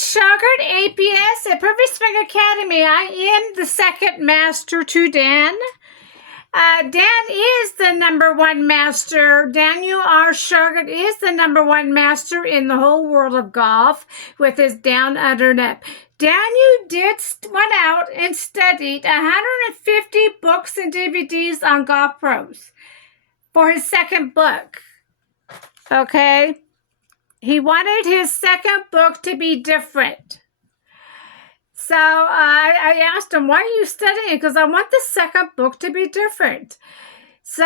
Shauger at APS at Perfect Swing Academy. I am the second master to Dan. Dan is the #1 master. Daniel R. Shauger is the #1 master in the whole world of golf with his down under net. Daniel went out and studied 150 books and DVDs on golf pros for his second book. Okay? He wanted his second book to be different. So I asked him, why are you studying? Because I want the second book to be different. So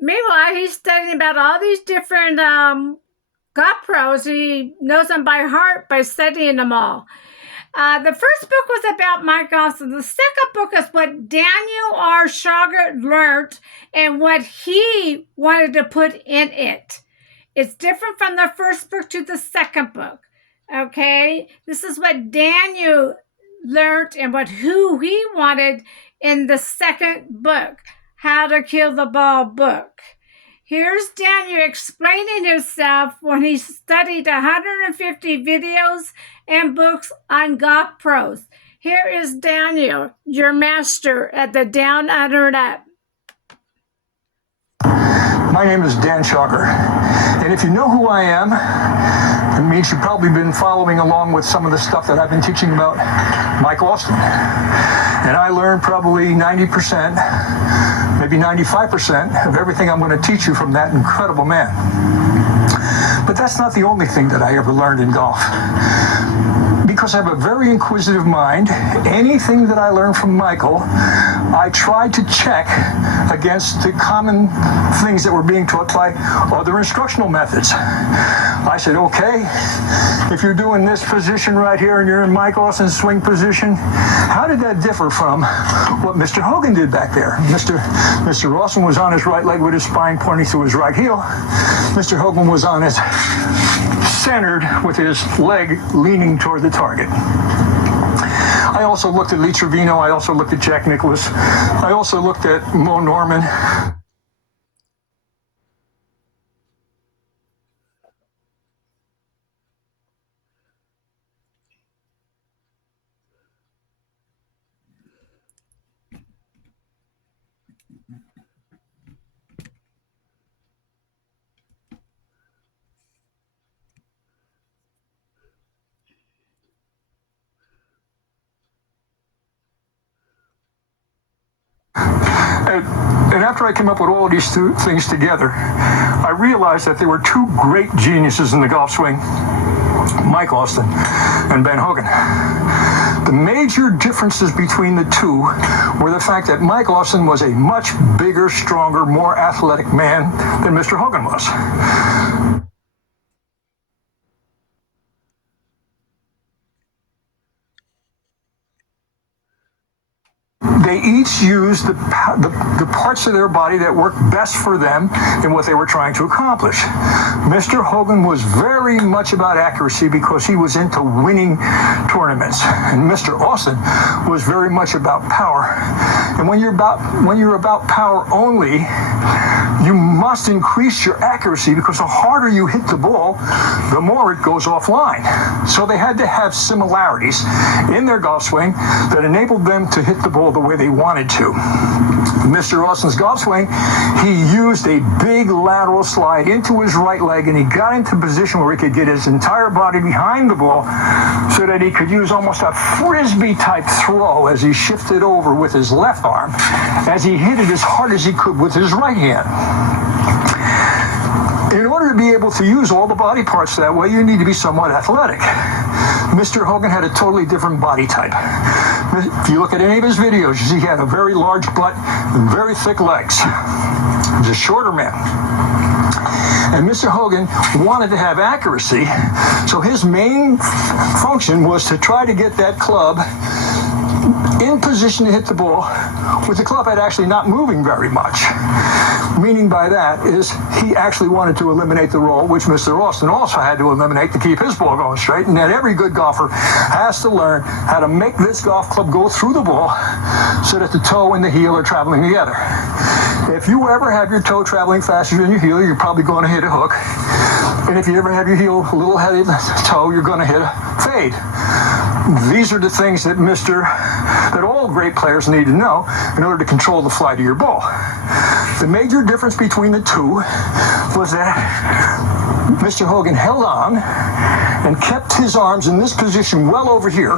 meanwhile, he's studying about all these different golf pros. He knows them by heart by studying them all. The first book was about Mike Austin. The second book is what Daniel R. Shauger learned and what he wanted to put in it. It's different from the first book to the second book. Okay? This is what Daniel learned and who he wanted in the second book, How to Kill the Ball book. Here's Daniel explaining himself when he studied 150 videos and books on golf pros. Here is Daniel, your master at the Down Under Net. My name is Dan Shauger, and if you know who I am, it means you've probably been following along with some of the stuff that I've been teaching about Mike Austin. And I learned probably 90%, maybe 95% of everything I'm going to teach you from that incredible man. But that's not the only thing that I ever learned in golf. Because I have a very inquisitive mind, anything that I learned from Michael, I tried to check against the common things that were being taught by other instructional methods. I said, okay, if you're doing this position right here and you're in Mike Austin's swing position, how did that differ from what Mr. Hogan did back there? Mr. Austin was on his right leg with his spine pointing to his right heel. Mr. Hogan was on his centered with his leg leaning toward the target. I also looked at Lee Trevino. I also looked at Jack Nicklaus. I also looked at Mo Norman. And after I came up with all of these two things together, I realized that there were two great geniuses in the golf swing, Mike Austin and Ben Hogan. The major differences between the two were the fact that Mike Austin was a much bigger, stronger, more athletic man than Mr. Hogan was. They each used the parts of their body that worked best for them in what they were trying to accomplish. Mr. Hogan was very much about accuracy because he was into winning tournaments, and Mr. Austin was very much about power. And when you're about power only, you must increase your accuracy because the harder you hit the ball, the more it goes offline. So they had to have similarities in their golf swing that enabled them to hit the ball the way they wanted to. Mr. Austin's golf swing, he used a big lateral slide into his right leg, and he got into a position where he could get his entire body behind the ball so that he could use almost a frisbee type throw as he shifted over with his left arm as he hit it as hard as he could with his right hand. In order to be able to use all the body parts that way, you need to be somewhat athletic. Mr. Hogan had a totally different body type. If you look at any of his videos, you see he had a very large butt and very thick legs. He was a shorter man. And Mr. Hogan wanted to have accuracy, so his main function was to try to get that club in position to hit the ball with the club head actually not moving very much. Meaning by that is he actually wanted to eliminate the roll, which Mr. Austin also had to eliminate to keep his ball going straight, and that every good golfer has to learn how to make this golf club go through the ball so that the toe and the heel are traveling together. If you ever have your toe traveling faster than your heel, you're probably going to hit a hook. And if you ever have your heel a little ahead of the toe, you're going to hit a fade. These are the things that all great players need to know in order to control the flight of your ball. The major difference between the two was that Mr. Hogan held on and kept his arms in this position well over here,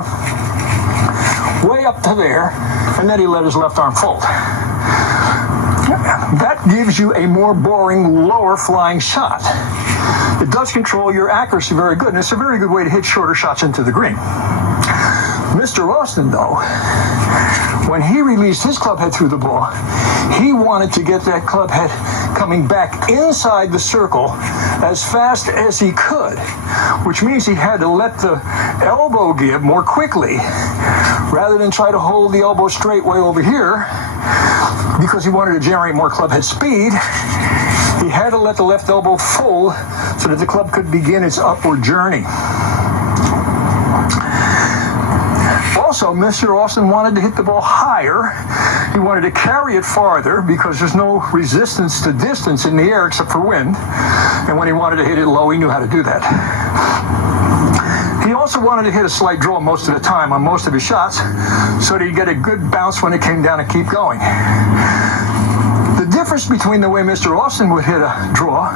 way up to there, and then he let his left arm fold. That gives you a more boring, lower flying shot. It does control your accuracy very good, and it's a very good way to hit shorter shots into the green. Mr. Austin, though, when he released his club head through the ball, he wanted to get that club head coming back inside the circle as fast as he could, which means he had to let the elbow give more quickly rather than try to hold the elbow straight way over here. Because he wanted to generate more club head speed, he had to let the left elbow fold so that the club could begin its upward journey. Also, Mr. Austin wanted to hit the ball higher. He wanted to carry it farther because there's no resistance to distance in the air except for wind. And when he wanted to hit it low, he knew how to do that. He also wanted to hit a slight draw most of the time on most of his shots so that he'd get a good bounce when it came down and keep going. The difference between the way Mr. Austin would hit a draw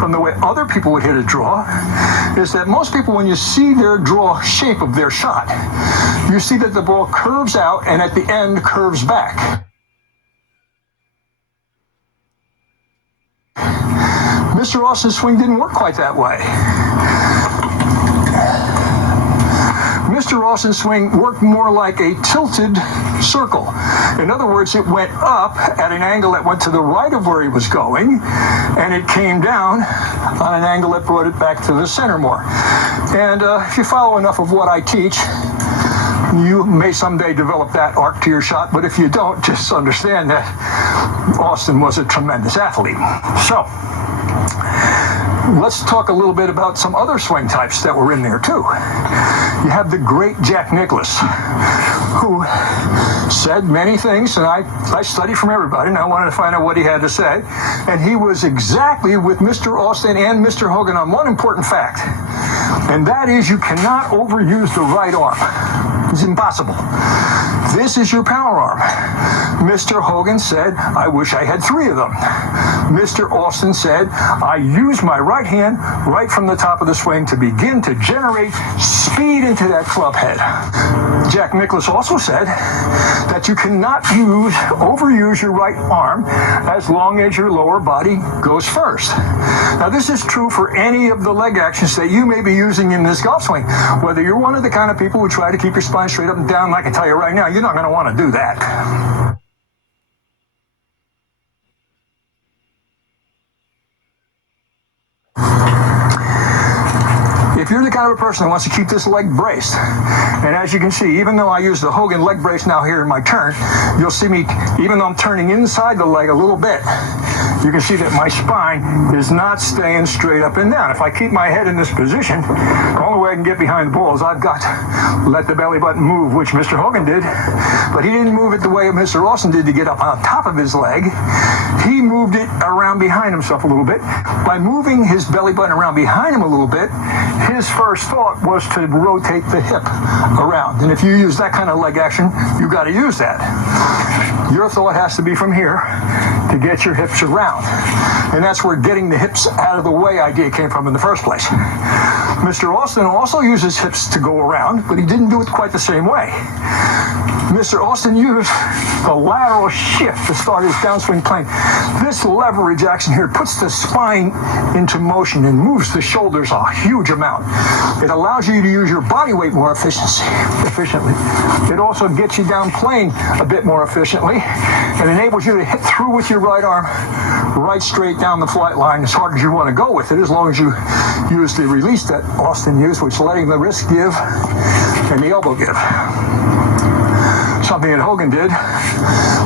from the way other people would hit a draw is that most people, when you see their draw shape of their shot, you see that the ball curves out and at the end curves back. Mr. Austin's swing didn't work quite that way. Mr. Austin's swing worked more like a tilted circle. In other words, it went up at an angle that went to the right of where he was going, and it came down on an angle that brought it back to the center more. And if you follow enough of what I teach, you may someday develop that arc to your shot, but if you don't, just understand that Austin was a tremendous athlete. So, let's talk a little bit about some other swing types that were in there too. You have the great Jack Nicklaus, who said many things, and I studied from everybody, and I wanted to find out what he had to say. And he was exactly with Mr. Austin and Mr. Hogan on one important fact, and that is you cannot overuse the right arm. It's impossible. This is your power arm. Mr. Hogan said, I wish I had 3 of them. Mr. Austin said, I use my right hand right from the top of the swing to begin to generate speed into that club head. Jack Nicklaus also said that you cannot overuse your right arm as long as your lower body goes first. Now, this is true for any of the leg actions that you may be using in this golf swing. Whether you're one of the kind of people who try to keep your spine straight up and down, I can tell you right now, you're not going to want to do that. If you're the kind of a person that wants to keep this leg braced, and as you can see, even though I use the Hogan leg brace now here in my turn, you'll see me, even though I'm turning inside the leg a little bit, you can see that my spine is not staying straight up and down. If I keep my head in this position, the only way I can get behind the ball is I've got to let the belly button move, which Mr. Hogan did, but he didn't move it the way Mr. Austin did to get up on top of his leg. He moved it around behind himself a little bit. By moving his belly button around behind him a little bit, his first thought was to rotate the hip around. And if you use that kind of leg action, you got to use that. Your thought has to be from here to get your hips around. And that's where getting the hips out of the way idea came from in the first place. Mr. Austin also uses hips to go around, but he didn't do it quite the same way. Mr. Austin used the lateral shift to start his downswing plane. This leverage action here puts the spine into motion and moves the shoulders a huge amount. It allows you to use your body weight more efficiently. It also gets you down plane a bit more efficiently and enables you to hit through with your right arm right straight down the flight line as hard as you want to go with it, as long as you use the release that Austin used, which is letting the wrist give and the elbow give. Something that Hogan did,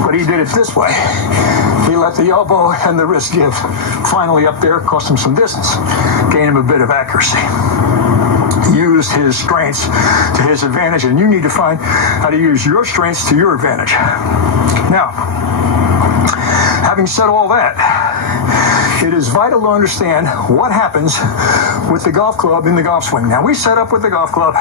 but he did it this way. He let the elbow and the wrist give finally up there, cost him some distance, gained him a bit of accuracy. He used his strengths to his advantage, and you need to find how to use your strengths to your advantage. Now, having said all that, it is vital to understand what happens with the golf club in the golf swing. Now, we set up with the golf club